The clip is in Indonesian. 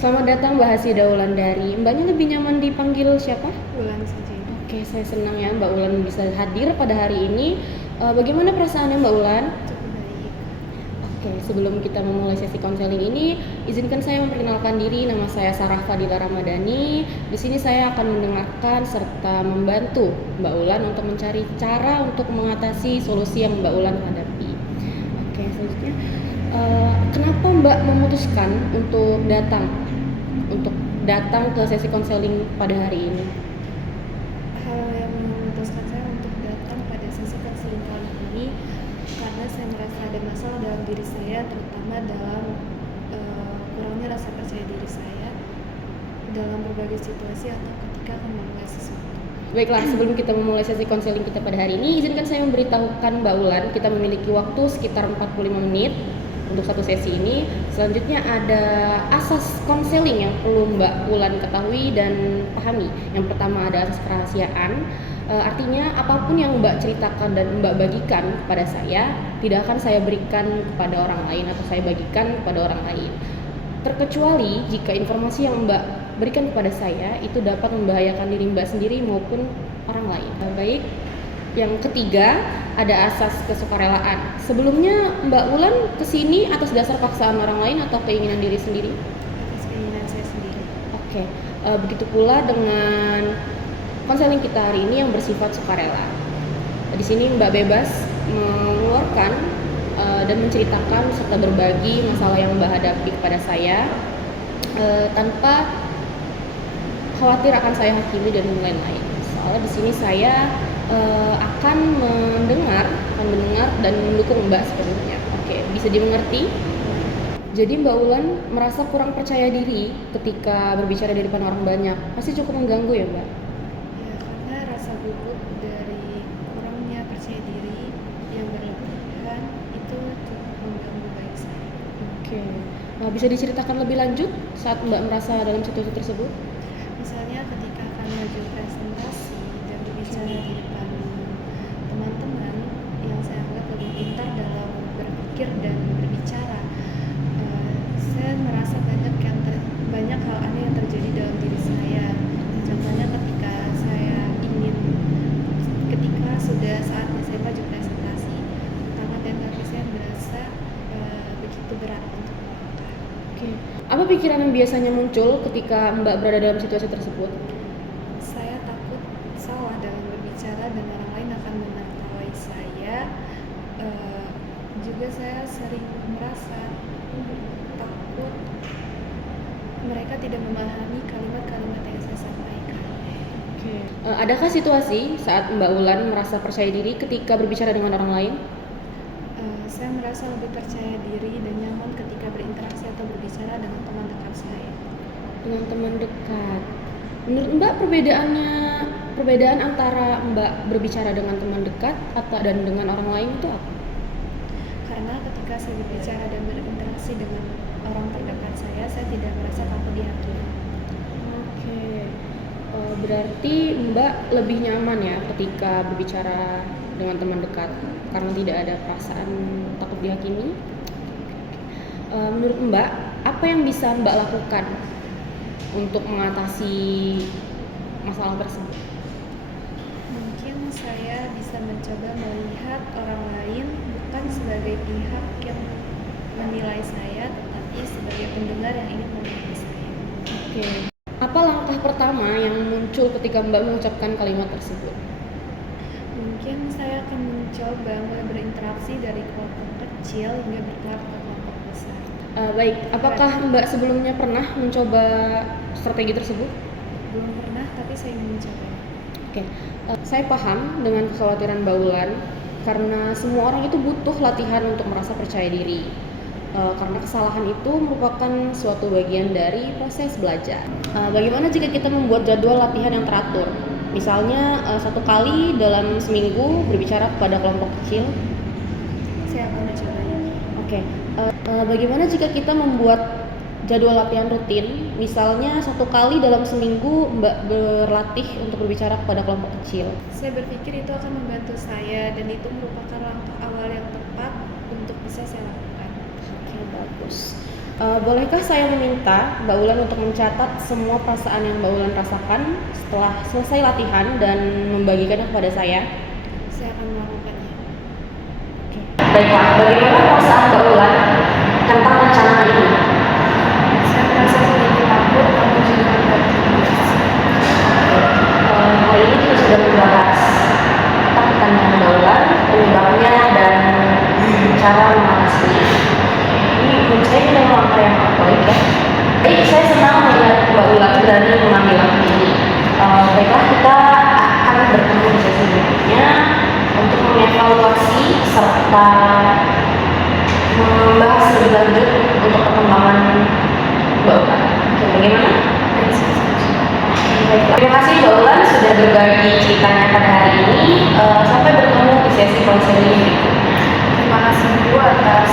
Selamat datang Mbak Hasida Wulandari. Mbaknya lebih nyaman dipanggil siapa? Bulan saja. Oke, saya senang ya Mbak Wulan bisa hadir pada hari ini. Bagaimana perasaannya Mbak Wulan? Cukup baik. Oke, sebelum kita memulai sesi konseling ini, izinkan saya memperkenalkan diri. Nama saya Sarah Fadila Ramadhani. Di sini saya akan mendengarkan serta membantu Mbak Wulan untuk mencari cara untuk mengatasi solusi yang Mbak Wulan hadapi. Oke, selanjutnya, kenapa Mbak memutuskan untuk datang ke sesi konseling pada hari ini? Hal yang memutuskan saya untuk datang pada sesi konseling kali ini karena saya merasa ada masalah dalam diri saya, terutama dalam kurangnya rasa percaya diri saya dalam berbagai situasi atau ketika akan memulai sesuatu. Baiklah, sebelum kita memulai sesi konseling kita pada hari ini, izinkan saya memberitahukan Mbak Wulan, kita memiliki waktu sekitar 45 menit untuk satu sesi ini. Selanjutnya ada asas konseling yang perlu Mbak Wulan ketahui dan pahami. Yang pertama ada asas kerahasiaan. Artinya apapun yang Mbak ceritakan dan Mbak bagikan kepada saya tidak akan saya berikan kepada orang lain atau saya bagikan kepada orang lain, terkecuali jika informasi yang Mbak berikan kepada saya itu dapat membahayakan diri Mbak sendiri maupun orang lain. Baik, yang ketiga ada asas kesukarelaan. Sebelumnya Mbak Wulan kesini atas dasar paksaan orang lain atau keinginan diri sendiri? Atas keinginan saya sendiri. Oke, begitu pula dengan konseling kita hari ini yang bersifat sukarela. Di sini Mbak bebas mengeluarkan dan menceritakan serta berbagi masalah yang Mbak hadapi kepada saya tanpa khawatir akan saya hakimi dan lain-lain. Soalnya di sini saya akan mendengar dan mendukung Mbak sepenuhnya. Oke, bisa dimengerti? Jadi Mbak Wulan merasa kurang percaya diri ketika berbicara di depan orang banyak. Pasti cukup mengganggu ya Mbak? Ya, karena rasa gugup dari kurangnya percaya diri yang berlebihan itu cukup mengganggu baik saya. Oke. Nah, bisa diceritakan lebih lanjut saat Mbak merasa dalam situasi tersebut? Misalnya ketika akan maju presentasi dan berbicara di depan teman-teman yang saya anggap lebih pintar dalam berpikir dan berbicara, saya merasa banyak hal aneh yang terjadi dalam diri saya. Contohnya ketika sudah saatnya saya maju presentasi, tangan dan kaki saya berasa begitu berat untuk melangkah. Oke. Apa pikiran yang biasanya muncul ketika Mbak berada dalam situasi tersebut? Saya takut salah dalam berbicara dan orang lain akan menertawai saya. Juga saya sering merasa takut mereka tidak memahami kalimat-kalimat yang saya sampaikan. Oke. Adakah situasi saat Mbak Wulan merasa percaya diri ketika berbicara dengan orang lain? Saya merasa lebih percaya diri dan nyaman ketika berinteraksi atau berbicara dengan teman dekat saya. Dengan teman dekat. Menurut Mbak perbedaan antara Mbak berbicara dengan teman dekat dan dengan orang lain itu apa? Karena ketika saya berbicara dan berinteraksi dengan orang terdekat saya tidak merasa takut dihakimi. Oke. Berarti Mbak lebih nyaman ya ketika berbicara dengan teman dekat karena tidak ada perasaan takut dihakimi. Menurut Mbak, apa yang bisa Mbak lakukan untuk mengatasi masalah tersebut? Mungkin saya bisa mencoba melihat orang lain bukan sebagai pihak yang menilai saya, tetapi sebagai pendengar yang ingin mengerti saya. Oke. Apa langkah pertama yang muncul ketika Mbak mengucapkan kalimat tersebut? Mungkin saya akan mencoba mulai berinteraksi dari kelompok kecil hingga bertahap ke kelompok besar. Baik, apakah Mbak sebelumnya pernah mencoba strategi tersebut? Belum pernah, tapi saya ingin mencoba. Oke, saya paham dengan kekhawatiran Mbak Wulan karena semua orang itu butuh latihan untuk merasa percaya diri. Karena kesalahan itu merupakan suatu bagian dari proses belajar. Bagaimana jika kita membuat jadwal latihan yang teratur? Misalnya 1 kali dalam seminggu berbicara kepada kelompok kecil. Saya akan mencobanya. Oke, bagaimana jika kita membuat jadwal latihan rutin? Misalnya 1 kali dalam seminggu Mbak berlatih untuk berbicara kepada kelompok kecil. Saya berpikir itu akan membantu saya dan itu merupakan langkah awal yang tepat untuk bisa saya lakukan. Oke, bagus. Bolehkah saya meminta Mbak Ulan untuk mencatat semua perasaan yang Mbak Ulan rasakan setelah selesai latihan dan membagikannya kepada saya? Saya akan melakukannya. Baiklah, bagaimana perasaan Mbak Ulan tentang rencana ini? Saya merasa sedikit takut, namun juga agak optimis. Hari ini kita sudah membahas tentang pertanyaan Mbak Ulan, penyebabnya dan cara mengatasi. Ini menurut saya ini memang langkah yang baik ya. Baik, saya senang melihat Mbak Ulan berani mengambil langkah ini. Baiklah, kita akan bertemu di sesi berikutnya untuk mengevaluasi serta membahas lebih lanjut untuk perkembangan Mbak Ulan. Oke, bagaimana? Baiklah. Terima kasih Mbak Ulan sudah berbagi ceritanya pada hari ini. Sampai bertemu di sesi konseling berikutnya. Terima kasih Bu atas